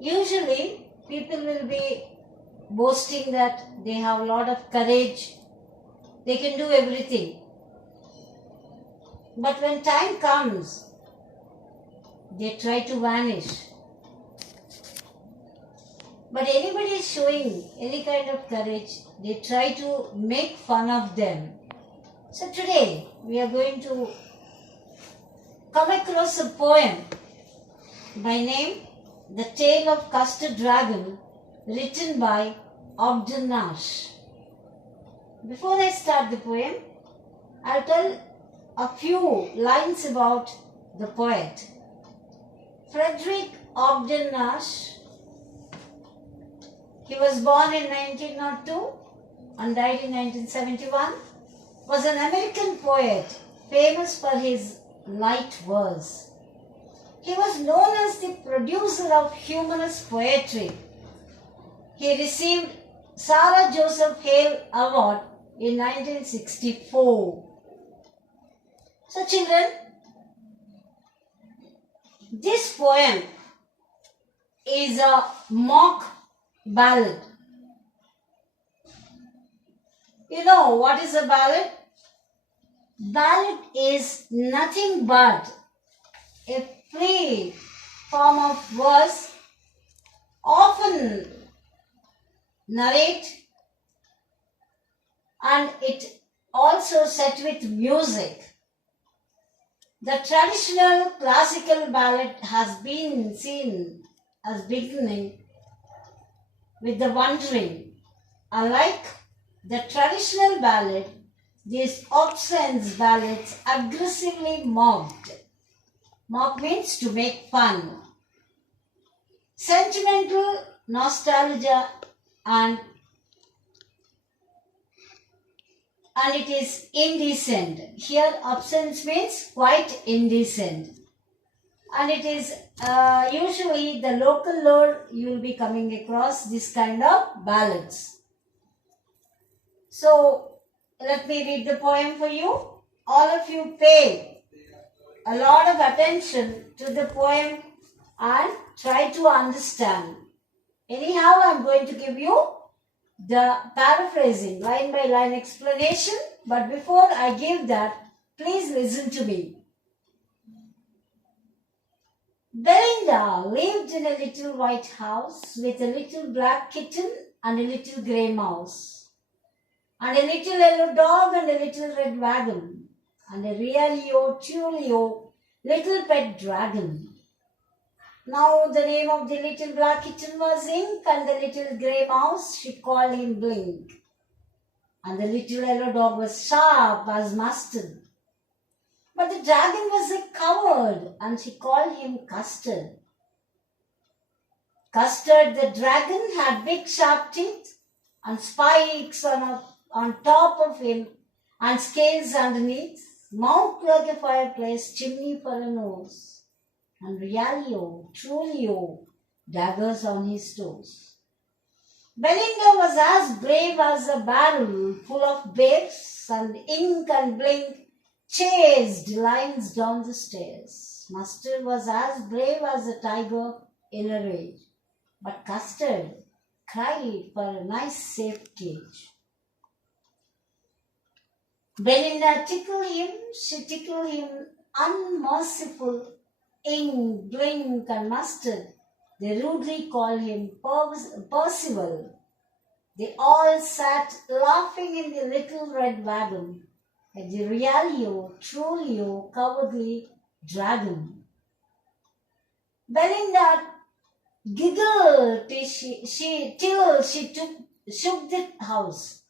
Usually, people will be boasting that they have a lot of courage, they can do everything. But when time comes, they try to vanish. But anybody showing any kind of courage, they try to make fun of them. So today we are going to come across a poem by name The Tale of Custard Dragon, written by Ogden Nash. Before I start the poem, I'll tell a few lines about the poet. Frederick Ogden Nash. He was born in 1902 and died in 1971. Was an American poet famous for his light verse. He was known as the producer of humorous poetry. He received Sarah Joseph Hale Award in 1964. So children, this poem is a mock ballad. You know what is a ballad? Ballad is nothing but a free form of verse, often narrate, and it also set with music. The traditional classical ballad has been seen as beginning with the wandering. Unlike the traditional ballad, these obscene ballads aggressively mocked. Mock means to make fun. Sentimental nostalgia and it is indecent. Here obscene means quite indecent. And it is usually the local lore you will be coming across this kind of ballads. So let me read the poem for you. All of you pay a lot of attention to the poem and try to understand. Anyhow, I am going to give you the paraphrasing, line by line explanation. But before I give that, please listen to me. Belinda lived in a little white house with a little black kitten and a little grey mouse, and a little yellow dog and a little red wagon, and a realio, tulio, little pet dragon. Now the name of the little black kitten was Ink, and the little grey mouse, she called him Blink. And the little yellow dog was sharp as mustard. But the dragon was a coward, and she called him Custard. Custard the dragon had big sharp teeth and spikes on top of him and scales underneath, mouth like a fireplace, chimney for a nose, and realio, trulio, daggers on his toes. Belinda was as brave as a barrel full of babes, and Ink and Blink chased lions down the stairs. Mustard was as brave as a tiger in a rage, but Custard cried for a nice safe cage. Belinda tickled him, she tickled him unmerciful. Ink, Blink and Mustard, they rudely called him Percival. They all sat laughing in the little red wagon at the realio, trulio, cowardly dragon. Belinda giggled till she shook the house.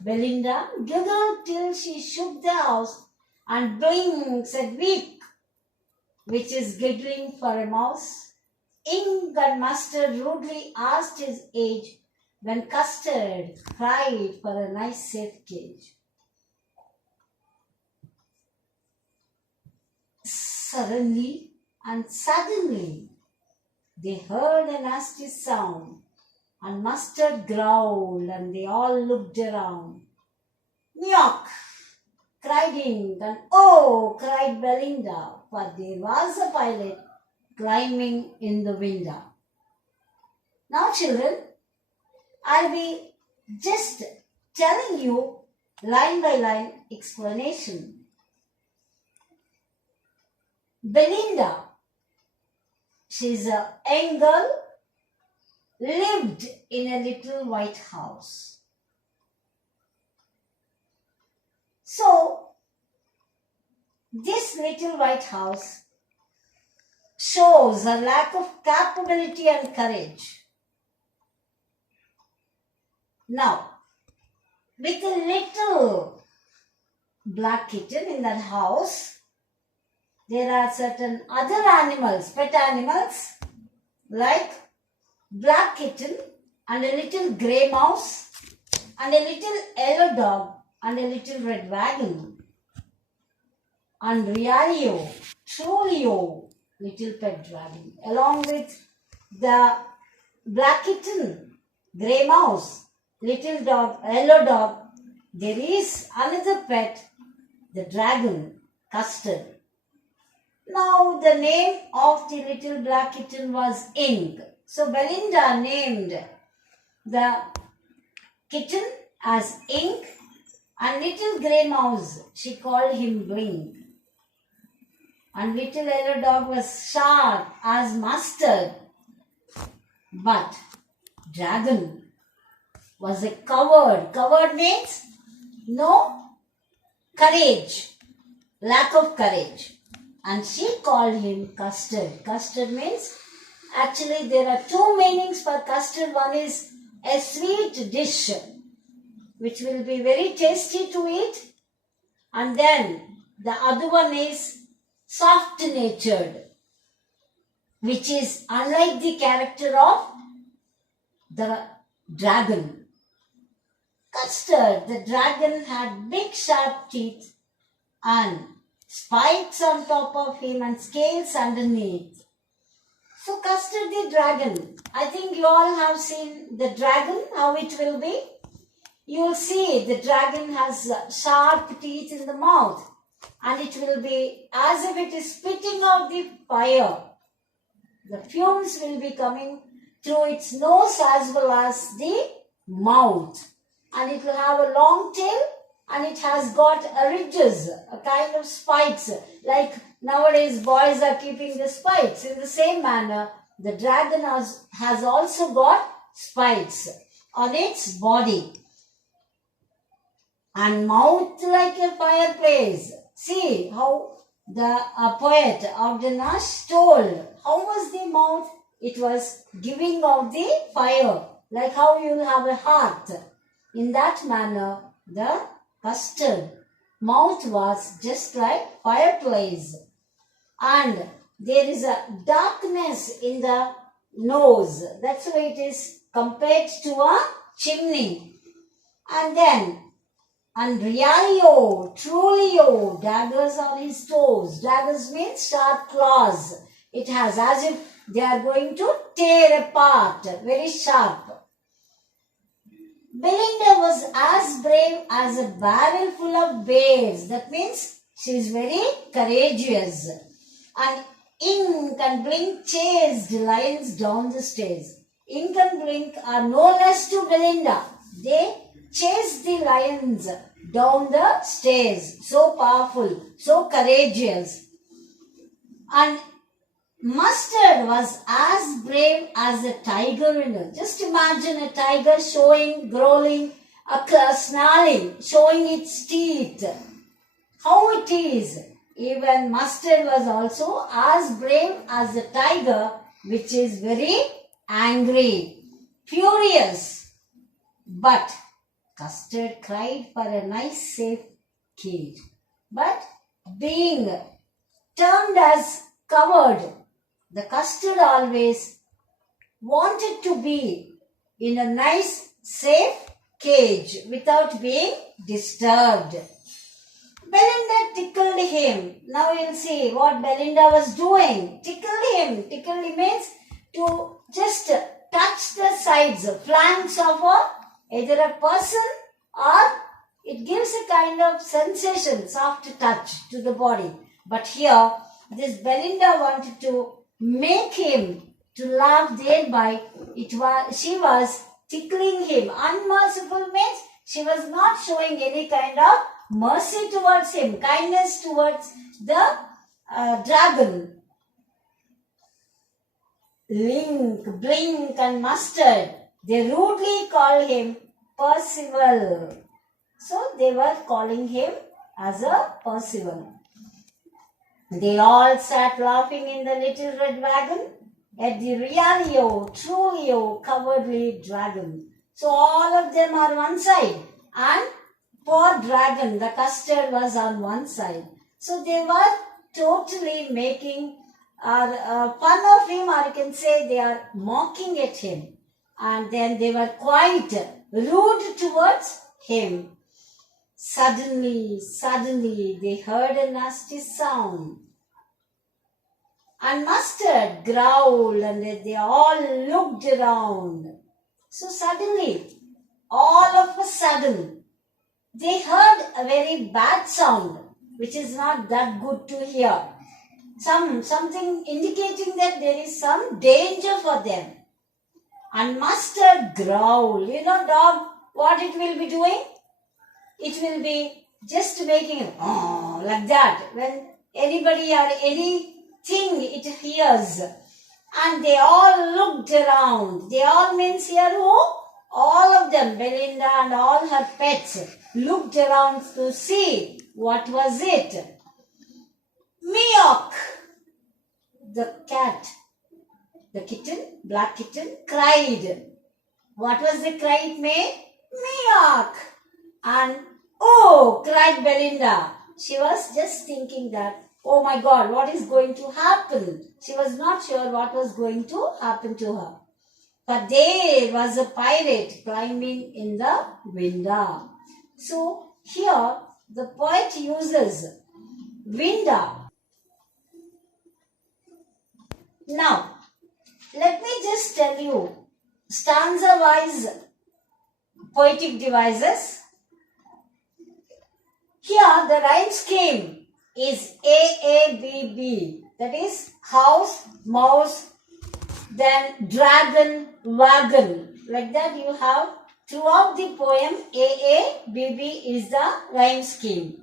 Belinda giggled till she shook the house, and Blink said weak, which is giggling for a mouse. Ink and Mustard rudely asked his age, when Custard cried for a nice safe cage. Suddenly and suddenly, they heard a nasty sound, and Mustard growled, and they all looked around. Meow! Cried Ink, and oh! Cried Belinda, for there was a pilot climbing in the window. Now children, I'll be just telling you line by line explanation. Belinda, she's a young girl, lived in a little white house. So, this little white house shows a lack of capability and courage. Now, with a little black kitten in that house, there are certain other animals, pet animals, like black kitten and a little grey mouse and a little yellow dog and a little red wagon and Realio, Trolio, little pet dragon, along with the black kitten, grey mouse, little dog, yellow dog. There is another pet, the dragon, Custard. Now the name of the little black kitten was Ink. So Belinda named the kitten as Ink, and little grey mouse, she called him Blink. And little yellow dog was Sharp as Mustard. But Dragon was a coward. Coward means no courage, lack of courage. And she called him Custard. Custard means, actually there are two meanings for custard. One is a sweet dish which will be very tasty to eat. And then the other one is soft-natured, which is unlike the character of the dragon. Custard, the dragon, had big sharp teeth and spikes on top of him and scales underneath. So Custard the dragon, I think you all have seen the dragon, how it will be. You will see the dragon has sharp teeth in the mouth, and it will be as if it is spitting out the fire. The fumes will be coming through its nose as well as the mouth. And it will have a long tail, and it has got ridges, a kind of spikes. Like nowadays boys are keeping the spikes. In the same manner, the dragon has also got spikes on its body. And mouth like a fireplace. See how the poet Avdenash told. How was the mouth? It was giving out the fire. Like how you will have a hearth. In that manner, the Custard mouth was just like fireplace. And there is a darkness in the nose. That's why it is compared to a chimney. And then, and Realio, Trolio, daggers on his toes. Daggers means sharp claws. It has as if they are going to tear apart, very sharp. Belinda was as brave as a barrel full of bears. That means she is very courageous. And Ink and Blink chased lions down the stairs. Ink and Blink are no less to Belinda. They chased the lions down the stairs. So powerful, so courageous. And Mustard was as brave as a tiger in her. Just imagine a tiger showing, growling, snarling, showing its teeth. How it is. Even Mustard was also as brave as a tiger, which is very angry, furious. But Custard cried for a nice safe cage. But being termed as coward, the Custard always wanted to be in a nice, safe cage without being disturbed. Belinda tickled him. Now you'll see what Belinda was doing. Tickled him. Tickled means to just touch the sides, flanks of either a person, or it gives a kind of sensation, soft touch to the body. But here, this Belinda wanted to make him to laugh thereby. She was tickling him. Unmerciful means she was not showing any kind of mercy towards him, kindness towards the dragon. Link, Blink and Mustard, they rudely called him Percival. So they were calling him as a Percival. They all sat laughing in the little red wagon at the realio, trulio, cowardly dragon. So all of them are one side and poor dragon, the custard, was on one side. So they were totally making fun of him, or you can say they are mocking at him. And then they were quite rude towards him. Suddenly, they heard a nasty sound. And Mustard growled and they all looked around. So suddenly, all of a sudden, they heard a very bad sound, which is not that good to hear. Something indicating that there is some danger for them. And Mustard growled. You know, dog, what it will be doing? It will be just making oh like that when anybody or anything it hears. And they all looked around. They all means here who? All of them, Belinda and all her pets, looked around to see what was it. Meow! The cat, the kitten, black kitten, cried. What was the cry it made? Meow! And oh, cried Belinda. She was just thinking that, oh my God, what is going to happen? She was not sure what was going to happen to her. But there was a pirate climbing in the window. So here the poet uses window. Now, let me just tell you stanza-wise poetic devices. Here the rhyme scheme is AABB, that is house, mouse, then dragon, wagon. Like that you have throughout the poem AABB is the rhyme scheme.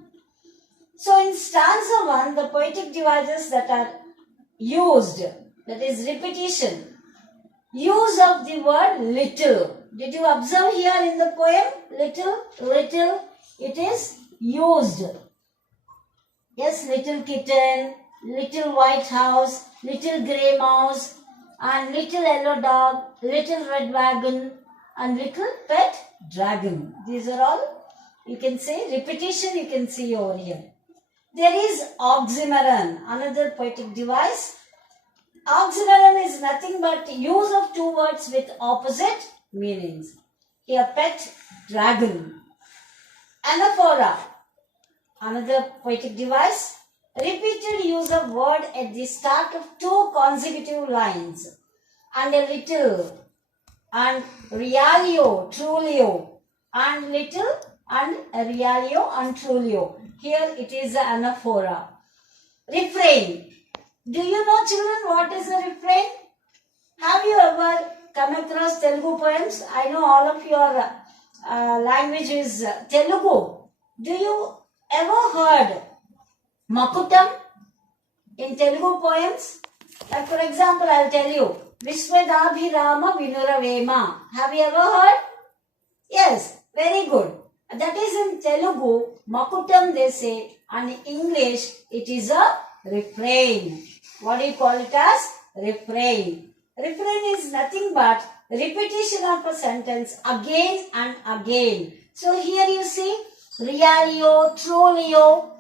So in stanza 1, the poetic devices that are used, that is repetition, use of the word little. Did you observe here in the poem? Little, it is used. Yes, little kitten, little white house, little grey mouse, and little yellow dog, little red wagon, and little pet dragon. These are all, you can say, repetition you can see over here. There is oxymoron, another poetic device. Oxymoron is nothing but use of two words with opposite meanings. Here, pet, dragon. Anaphora, another poetic device. Repeated use of word at the start of two consecutive lines. And a little, and realio, trulio, and little, and a realio, and trulio. Here it is an anaphora. Refrain. Do you know, children, what is a refrain? Have you ever come across Telugu poems? I know all of your language is Telugu. Do you ever heard Makutam in Telugu poems? Like for example, I'll tell you, Vishwadabhirama Vinuravema. Have you ever heard? Yes, very good. That is in Telugu, Makutam they say, and in English it is a refrain. What do you call it as? Refrain. Refrain is nothing but repetition of a sentence again and again. So here you see realio, trolio.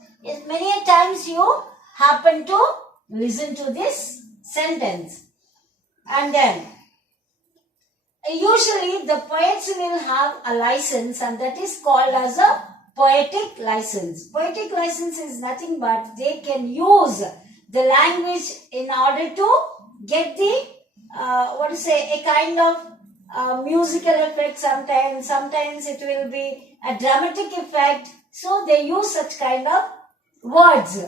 Many times you happen to listen to this sentence. And then usually the poets will have a license, and that is called as a poetic license. Poetic license is nothing but they can use the language in order to get the a kind of musical effect sometimes. Sometimes it will be a dramatic effect. So they use such kind of words,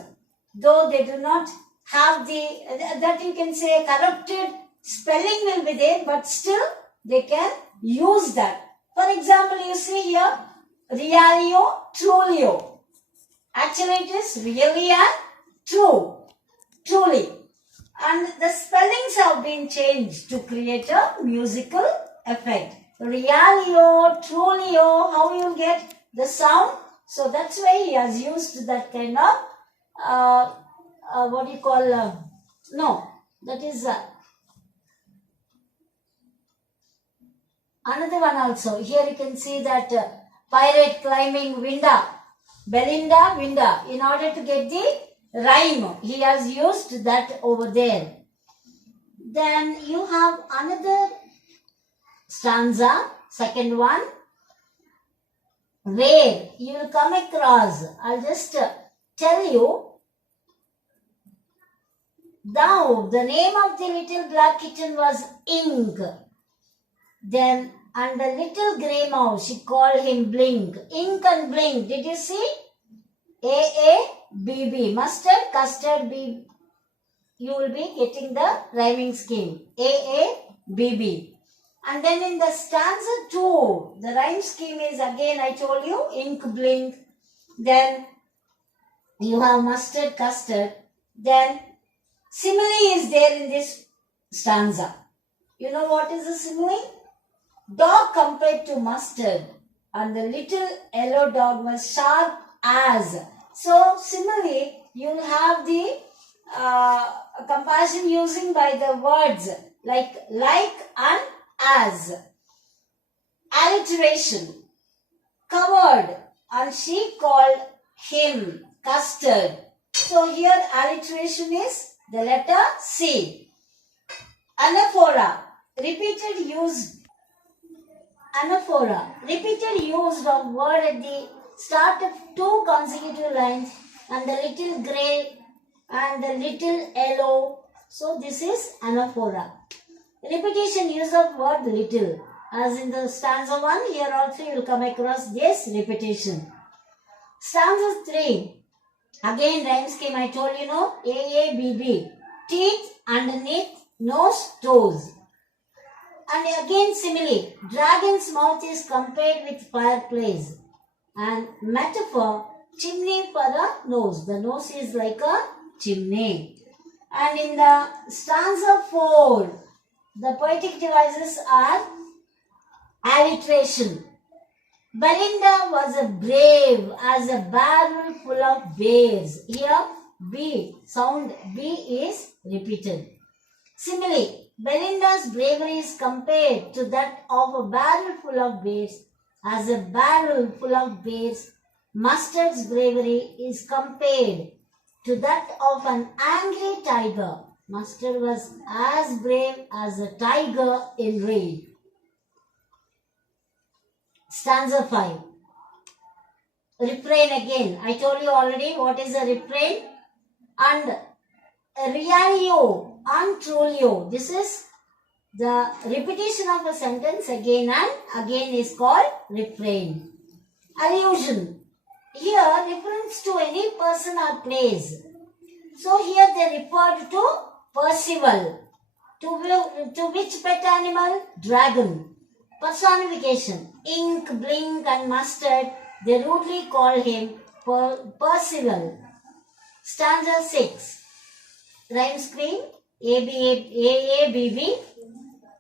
though they do not have the, that you can say, corrupted spelling will be there, but still they can use that. For example, you see here, realio, trulio. Actually, it is really and true, truly. And the spellings have been changed to create a musical effect. Realio, trulio, how you get the sound? So that's why he has used that kind of, what do you call, no, that is another one also. Here you can see that pirate climbing Winda, Belinda, Winda. In order to get the rhyme, he has used that over there. Then you have another stanza, second one, where you will come across. I'll just tell you. Now, the name of the little black kitten was Ink. Then, and the little grey mouse, she called him Blink. Ink and Blink, did you see? A-A-B-B. Mustard, custard, B. You will be getting the rhyming scheme. A-A-B-B. And then in the stanza 2, the rhyme scheme is again, I told you, ink, blink. Then you have mustard, custard. Then simile is there in this stanza. You know what is a simile? Dog compared to mustard, and the little yellow dog was sharp as. So simile, you will have the comparison using by the words like and as. Alliteration. Covered, and she called him custard. So here alliteration is the letter C. Anaphora. Repeated use of word at the start of 2 consecutive lines, and the little grey and the little yellow. So this is anaphora. Repetition use of word little. As in the stanza 1, here also you will come across this repetition. Stanza 3. Again rhyme scheme I told you, no? A-A-B-B. Teeth, underneath, nose, toes. And again simile. Dragon's mouth is compared with fireplace. And metaphor, chimney for a nose. The nose is like a chimney. And in the stanza 4, the poetic devices are alliteration. Belinda was a brave as a barrel full of bears. Here B, sound B is repeated. Simile. Belinda's bravery is compared to that of a barrel full of bears. As a barrel full of bears, Mustard's bravery is compared to that of an angry tiger. Mustard was as brave as a tiger in rage. Stanza 5. Refrain again. I told you already what is a refrain. And realio and trulio. This is the repetition of a sentence again and again is called refrain. Allusion. Here reference to any person or place. So here they referred to Percival. To which pet animal? Dragon. Personification. Ink, Blink and Mustard. They rudely call him Percival. Stanza 6. Rhyme scheme. A-A-B-B.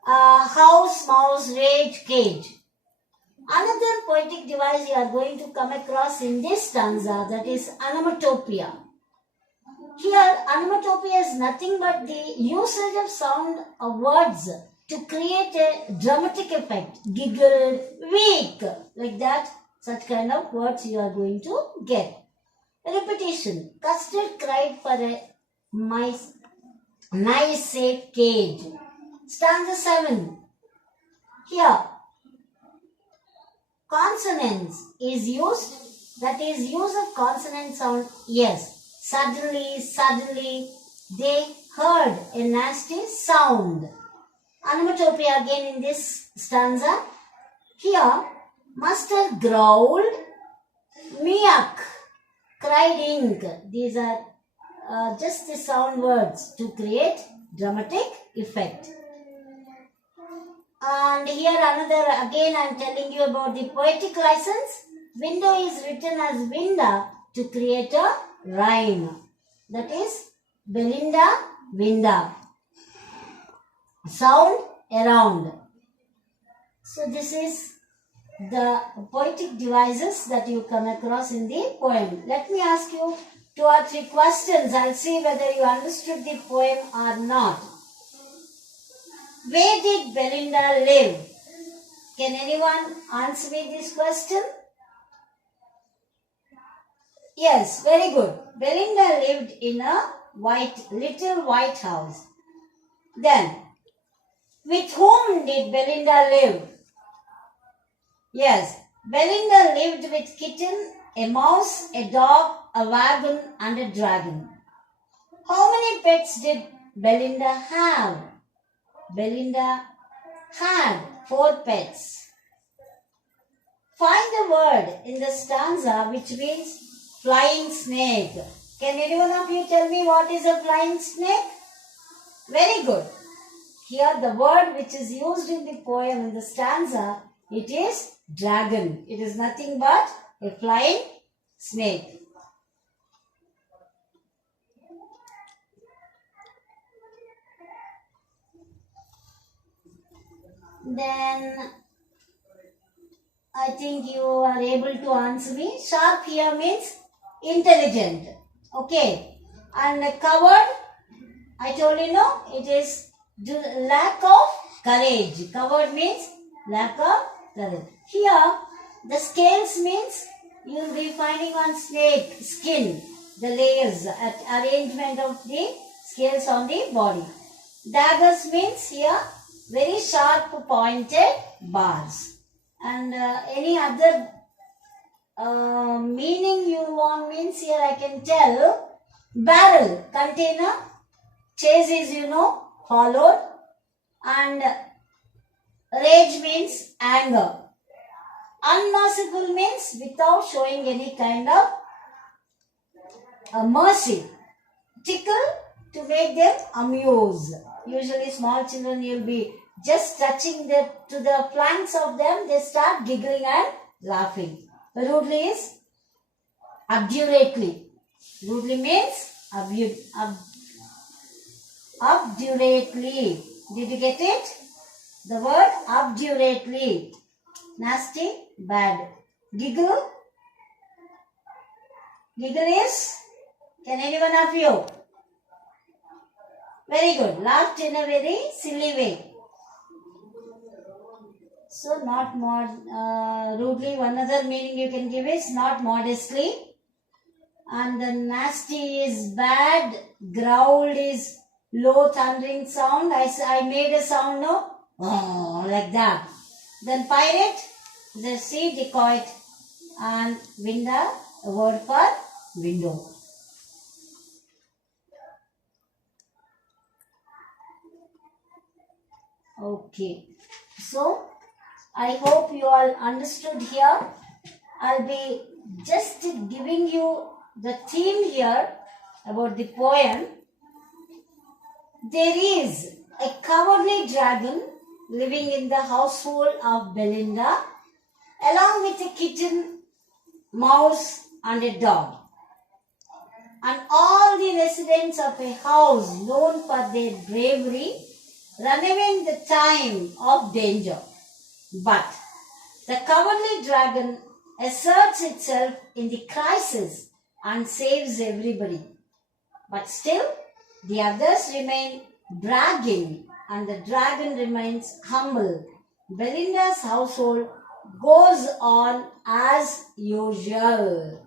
House, mouse, rage, cage. Another poetic device you are going to come across in this stanza, that is onomatopoeia. Here, onomatopoeia is nothing but the usage of sound of words to create a dramatic effect. Giggled, weak, like that. Such kind of words you are going to get. Repetition. Custard cried for a nice safe cage. Stanza 7. Here, consonants is used, that is use of consonant sound. Yes. Suddenly, they heard a nasty sound. Onomatopoeia again in this stanza. Here, Mustard growled, Miak cried ink. These are just the sound words to create dramatic effect. And here another, again I am telling you about the poetic license. Window is written as Winda to create a rhyme. That is Belinda, Winda. Sound around. So this is the poetic devices that you come across in the poem. Let me ask you 2 or 3 questions. I'll see whether you understood the poem or not. Where did Belinda live? Can anyone answer me this question? Yes, very good. Belinda lived in a little white house. Then, with whom did Belinda live? Yes, Belinda lived with kitten, a mouse, a dog, a wagon and a dragon. How many pets did Belinda have? Belinda had 4 pets. Find the word in the stanza which means flying snake. Can any one of you tell me what is a flying snake? Very good. Here the word which is used in the poem, in the stanza, it is dragon. It is nothing but a flying snake. Then I think you are able to answer me. Sharp here means intelligent. Okay. And coward, I told you no, it is lack of courage. Coward means lack of courage. Here, the scales means you will be finding on snake skin, the layers, arrangement of the scales on the body. Daggers means here very sharp pointed bars. And any other meaning you want means here I can tell. Barrel, container. Chase is followed. And rage means anger. Unmerciful means without showing any kind of mercy. Tickle, to make them amuse. Usually small children, you'll be just touching to the flanks of them, they start giggling and laughing. Rudely is obdurately. Rudely means obdurately. Did you get it? The word obdurately. Nasty, bad. Giggle. Giggle is, can any one of you? Very good. Laughed in a very silly way. So not rudely. One other meaning you can give is not modestly. And the nasty is bad. Growled is low thundering sound. I made a sound, no? Oh, like that. Then pirate, the sea decoy, and window, a word for window. Okay. So, I hope you all understood here. I'll be just giving you the theme here about the poem. There is a cowardly dragon living in the household of Belinda, along with a kitten, mouse and a dog. And all the residents of a house known for their bravery run away in the time of danger. But the cowardly dragon asserts itself in the crisis and saves everybody. But still, the others remain bragging and the dragon remains humble. Belinda's household goes on as usual.